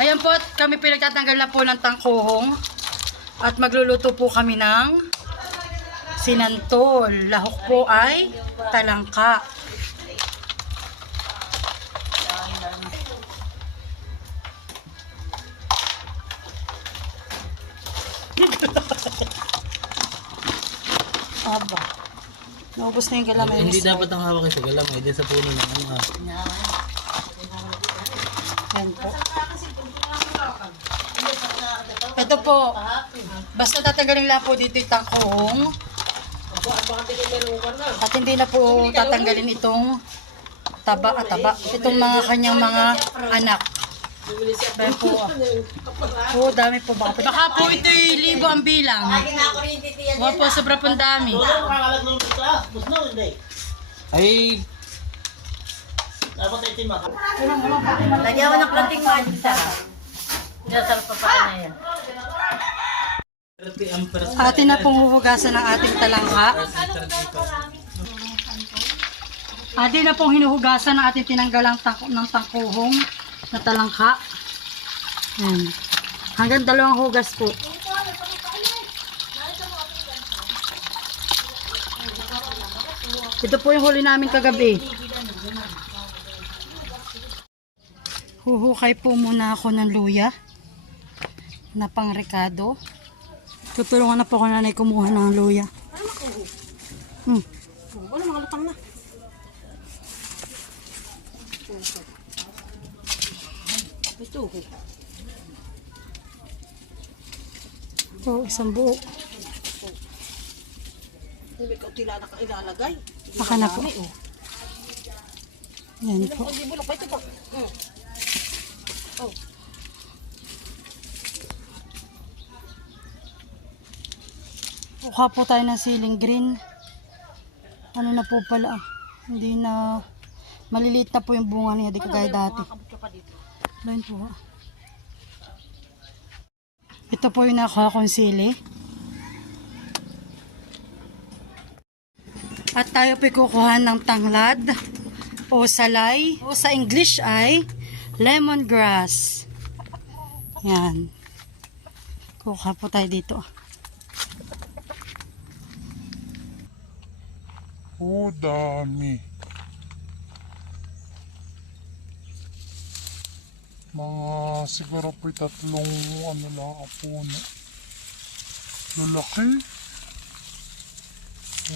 Ayan po, at kami pinagtatanggal na po ng tangkuhong. At magluluto po kami ng sinantol. Lahok po ay talangka. Aba. Naubos na yung galamay. Hindi dapat ang hawak sa galamay. Diyan sa puno ng ano. Ayan po. Ito po. Basta tatanggalin lang po dito yung tangkuhong. At hindi na po tatanggalin itong taba. Itong mga kanyang mga anak. Dahil po. Oo, dami po. Baka po ito'y libo ang bilang. Huwag po, sobra pong dami. Ay, Lagyan mo ng planting magic sa sarap pa na yan. 30 amperes. Atin na pong huhugasan ng ating talangka. Atin na pong hinuhugasan ng ating tinanggalang ng tangkuhong na talangka. Ayan. Hanggang 2 hugas po. Ito po yung huli namin kagabi. Huhukay po muna ako ng luya na pang-rekado. Tutulungan na po ako nanay kumuha ng luya. Wala, mga lutang na. Ito. Oh, isang buo. Hindi ka tila na ilalagay. Baka na po. Yan po. Hindi mo pa ito pa. Kuha po tayo ng siling green. Ano na po pala. Hindi na. Maliliit na po yung bunga niya. Di kagaya dati. Lain po. Ito po yung nakuha kong sili. At tayo po kukuha ng tanglad o salay. O sa English ay lemongrass. Yan. Kukuha po tayo dito. Oh, dami. Mga siguro po 3 ano lang ang puno. Lalaki.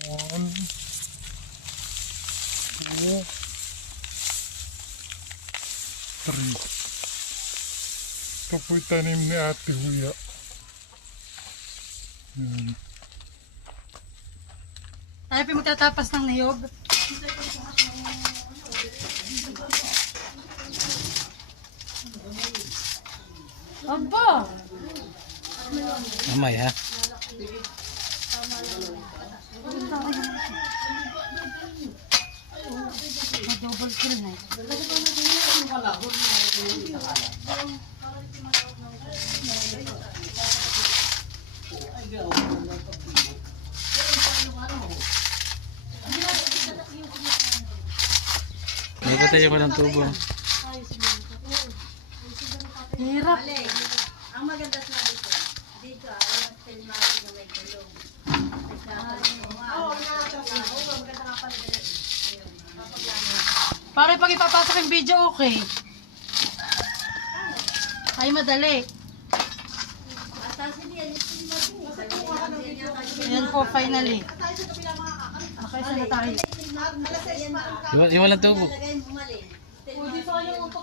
1, 2, 3. Ito po tanim ni Ate Huya. Yan. Tayo po magtatapas ng niyog. Aba! mamaya. Double kill na ito. May tayo pa ng tubo. Hirap. Ang maganda sa dito, walang filmati na may gulong. Para pag ipapasok yung video, okay. Ay, madali. Ayan po, finally. Okay, saan na tayo? Yung walang tubo.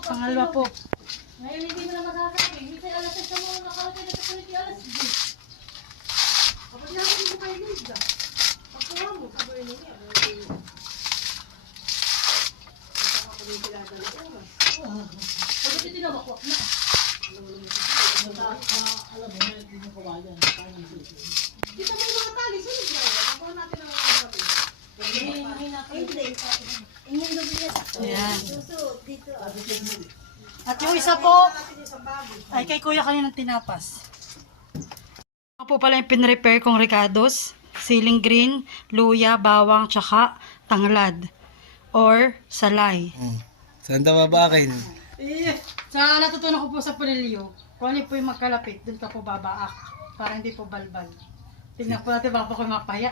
Pangalawa po. Ngayon hindi mo na magkakaroon. Hindi alas 6 mo nakalagay na security alas 10. Kapag natin mo kayo nila. Pagkuha mo, sabi niya. Pag ito tinawak na. Alam mo, hindi mo kawayan. Dito may mga tali. Sunod na. Kapag natin ang mga sabi. Ayan. At yung isa po, ay kay kuya kaninang tinapas. Ako po pala yung pinrepair kong ricados, siling green, luya, bawang, tsaka tanglad. Or salay. Saan daw ba akin? Sa natutunan ko po sa Pulilio, kung ano po yung magkalapit, dun ka po babaak. Para hindi po balbal. Tingnan po natin baka po kayo mapaya.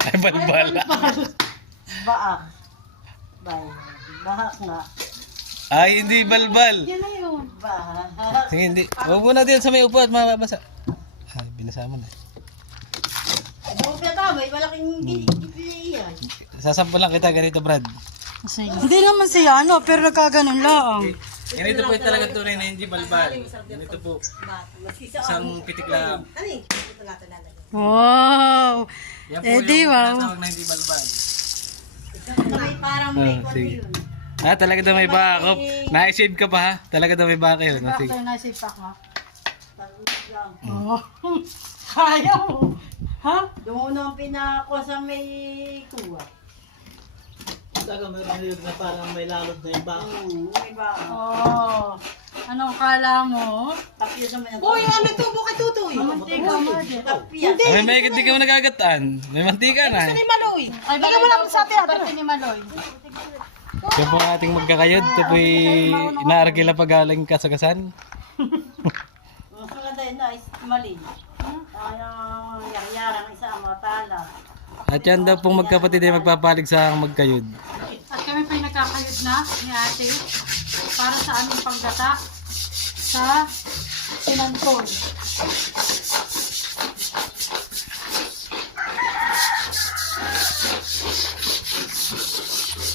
Ay, balbala. Baak. Bahak nga. Ay, hindi balbal. Yan na yun. Bahak. Sige, hindi. Huwag mo na din sa may upo at mababasa. Ay, binasa mo na. Ano pa tama? Malaking gili yan. Sasampo lang kita ganito, Brad. Hindi naman siya ano, pero nagkaganon lang. Ganito po yung talaga tunay na hindi balbal. Ganito po. Isang pitik lang. Wow! Yan po Eh, di, yung wow. tinatawag na hindi balbal. May parang may Ah, konti sige. yun. Ah, talaga daw may baka. Na-save ka pa ha? Talaga daw may baka yun. Ah, sige. After na si Pak ha? Parang lang. Oo. Kaya mo. Ha? Doon ang pinako sa may kuwa. na parang may lalot na yung baka. May ba? Oo. Anong kala mo? Tapyo sa mga. Uy, ano ito? Bukay tutoy. Mantika, Marge. Tapya. Ay, may hindi ka mo nagagataan. May mantika na. Maloy. Ay, bagay daw sa atin. Parte ni Maloy. Ito po ang ating magkakayod. Ito po inaargila pagaling kasagasan. Ang maganda yun na is mali. Ano, yakyarang isa ang matala. At yan daw pong magkapatid ay magpapalig sa magkayod. At kami pa nagkakayod na ni ate para sa aming panggata sa Sinantol.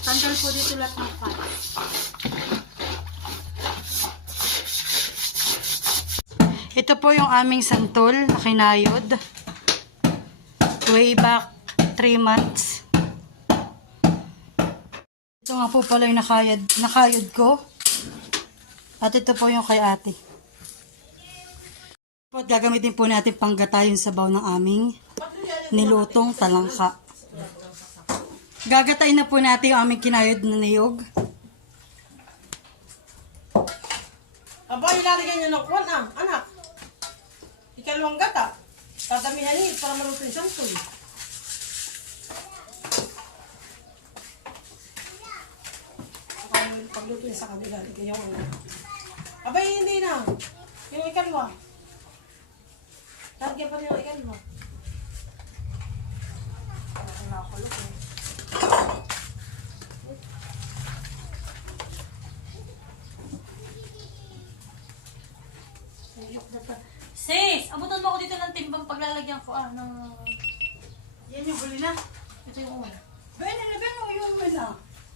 Tanggal po dito lahat ng fat. Ito po yung aming santol na kinayod. Way back 3 months. Ito nga po pala yung nakayod ko. At ito po yung kay ate. At gagamitin po natin panggata yung sabaw ng aming nilutong talangka. Gagatain na po natin yung aming kinayod na niyog. Aba, ilalagay niyo ng kwan, anak. Ikalawang gata. Tatamihan niyo para maluto yung sangsoy. Pagluto niyo sa kabila, ligay yung ano. Abay, hindi na. Yung ikalwa. Lagyan pa rin yung ikalwa. Nakakulok eh. Sis, abutan mo ako dito ng timbang paglalagyan ko ng... Yan yung huli na. Ito yung una. Ben, yung huli na.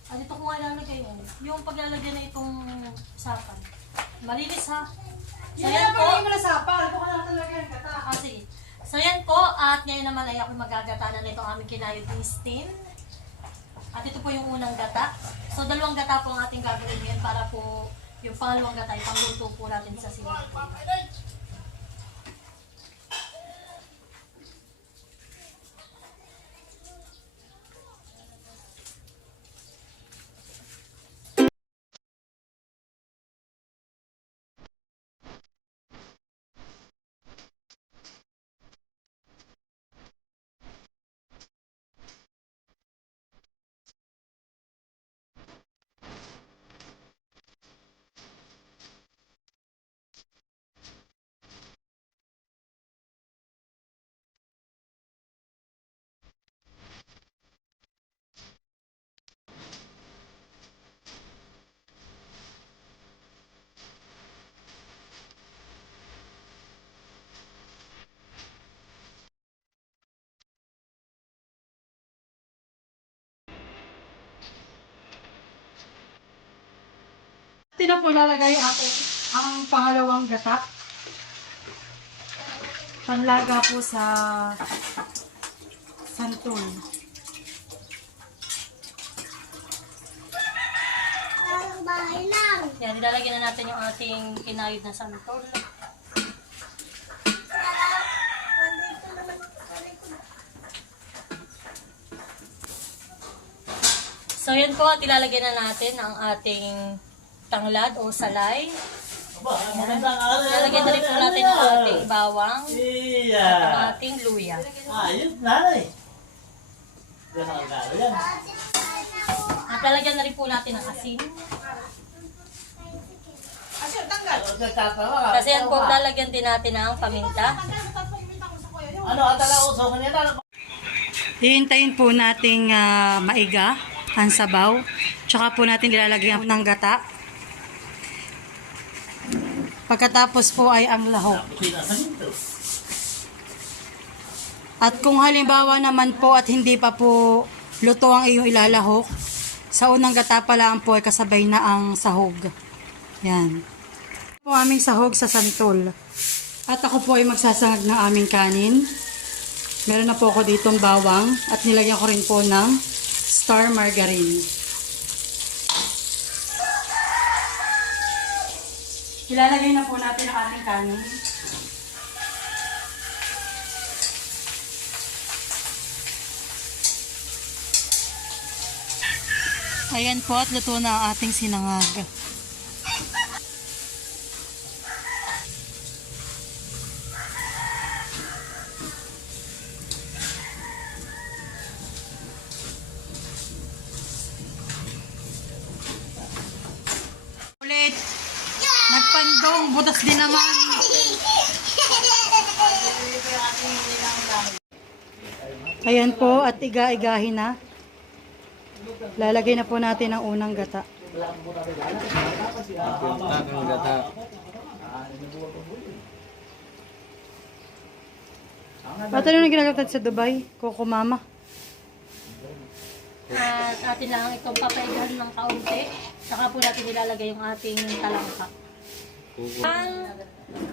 Ah, dito ko nga ilalagay yan. Yung paglalagyan na itong sapan. Malinis ha. So Yan yan na po. pa, hindi mo na sapa. Ito ka na talaga yung gata. Ah, sige. So yan po. At ngayon naman ay ako magagatanan na itong aming kinayod ng steam. At ito po yung unang gata. So dalawang gata po ang ating gagawin ngayon para po yung pangalawang gata ay pangluto po natin sa sinuto. Ito na po lalagay ang pangalawang gata. Panlaga po sa santol. Yan, nilalagyan na natin yung ating kinayod na santol. So yan po, at ilalagyan na natin ang ating tanglad o salay. Ayan. Ilalagyan na rin po natin ang ating bawang at ang ating luya. Ayos na eh. At At lalagyan na rin po natin ng asin. Asyo, tanggal. Kasi yan po, lalagyan din natin ng paminta. Ano, atala uso ko nila. Hihintayin po nating maiga ang sabaw. Tsaka po natin nilalagyan ng gata. Pagkatapos po ay ang lahok. At kung halimbawa naman po at hindi pa po luto ang iyong ilalahok, sa unang gata pa lang po ay kasabay na ang sahog. Yan. Po aming sahog sa santol. At ako po ay magsasangag ng aming kanin. Meron na po ako ditong bawang at nilagyan ko rin po ng star margarine. Ilalagay na po natin ang ating kanin. Ayan po at luto na ang ating sinangag. Ulit. Nagpandong, butas din naman. Ayan po, at iga-igahin na. Lalagay na po natin ang unang gata. Ang gata. At ano na ginagawa sa Dubai? Coco Mama. At atin lang itong papaigahan ng kaunti. Saka po natin nilalagay yung ating talangka. Ang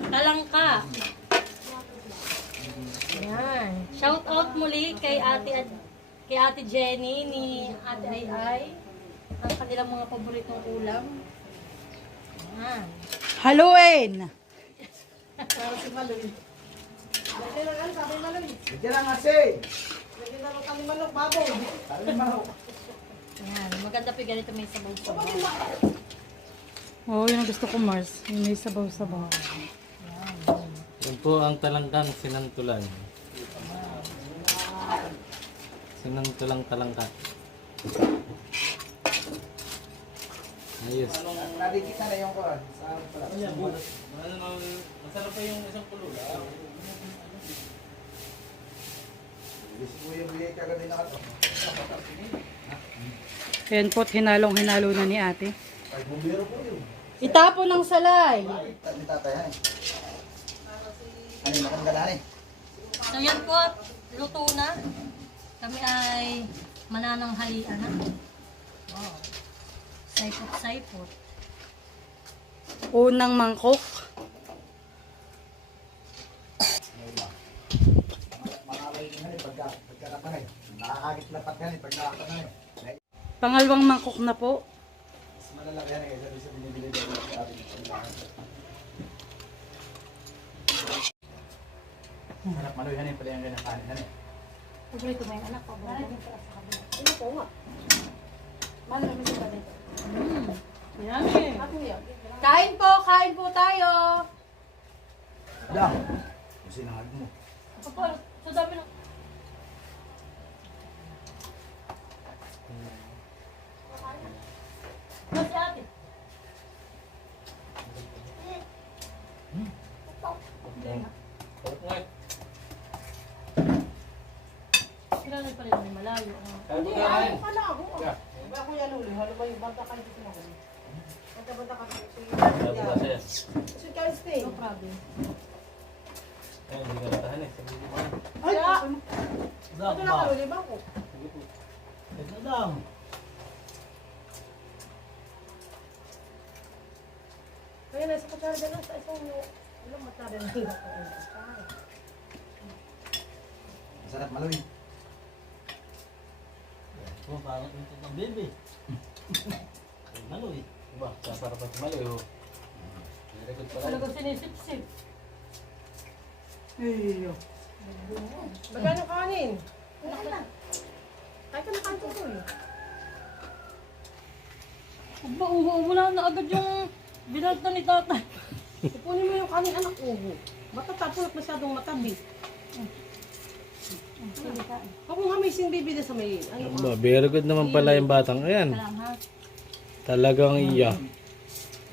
talangka. Ayan. Shout out muli kay Ate Jenny ni Ate Ay. Ang kanilang mga paboritong ulam. Ayan. Haluin! Para si Maloy. Lagyan lang ano, sabi Maloy. Ito lang kasi. Lagyan lang kami manok, baboy. Ayan. Maganda po yung ganito may sabaw-sabaw. Oo, yun ang gusto ko, Mars. Yung may sabaw-sabaw. Yan po ang talangkang sinantulan. Sinantulang talangka. Ayos. Nadikita na yung koran. Masarap pa yung isang pulo. Bisi ko yung bigay kagad din nakato. Ayan po, hinalong-hinalo na ni ate. Ay, bumbero po yun. Itapon ng salay! Ni tatay yan eh. Ano yung makanggalaan eh? So yan po, luto na. Kami ay manananghalian na. Wow. Saipot-saipot. Unang mangkok. Makakawin yan eh, pagkakapangay. Nakakagit lapat yan eh, pagkakapangay. Pangalawang mangkok na po. Mas malalaki yan eh, kaysa sa binibili din sa atin. Harap maloy yan eh, pala yung ganang kanin yan eh. Paborito mo yung anak ko. Ano po nga? Mahal namin sa ganito. Yan eh. Ako yan. Kain po tayo! Lang, kung sinangag mo. So dami na. Mas ate. Kailangan pa rin may malayo. Hindi, ayaw ka na ako. Iba ko yan uli. Halo ba yung banta kayo dito na ako? Banta ka kayo. Should ka stay? No problem. Hindi ka natahan eh. Sabi ko ba? Ay, ano na ka uli ba ako? Ito lang. Kaya nasa kutsara na sa isang alam matara na lang ako. Masarap maloy. Oh, parang ito ng baby. Maloy. Diba? Sarap pa si Maloy. Oh. Nirecord pala. Talagang sinisip-sip. Ay, Magkano kanin? Kahit ka na kanto ko eh. Wala na agad yung binalta ni tatay. Kukunin mo yung kanin anak ko. Matatapos masyadong matabi. Ako nga may sing baby na sa may, ano, Ba, very good naman pala yung batang. Ayan. Talagang iya.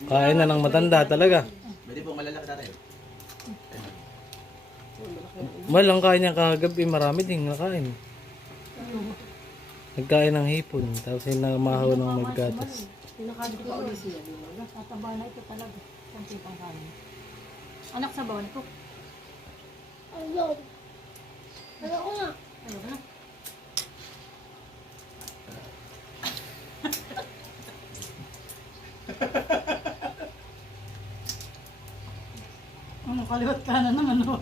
Kain na ng matanda talaga. Pwede po malalaki tatay. Malang kain niya kagabi, marami din nakain. Nagkain ng hipon, tapos yung namahaw ng maggatas. pinakadito pa ulit siya, di ba? Tataba na ito talaga. Kunti pang kanin. Anak sa bawal ko. Ayun. Ano ko nga? Ano ba? Ano, kaliwat ka na naman, oh.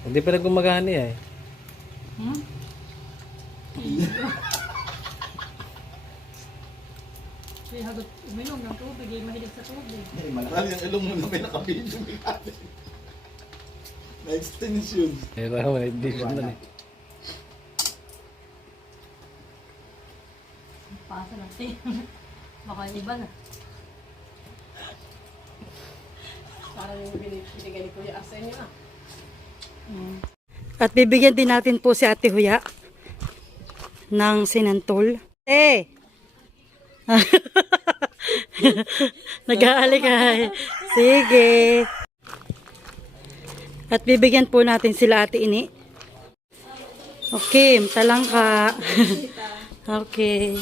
Hindi pa rin gumagani eh. Hmm? Kaya hagot uminom ng tubig, eh, mahilig sa tubig. Malakal yung ilong mo na may nakabidyo may kate. Na-extension. Pero may edition na eh. Pasa ng tin. Baka iba na. Parang yung binigay ni Kuya Asa niyo ah. At bibigyan din natin po si Ate Huya ng sinantol. Nag-aalikay. Sige. At bibigyan po natin sila Ate Ini. Okay, talangka. Okay.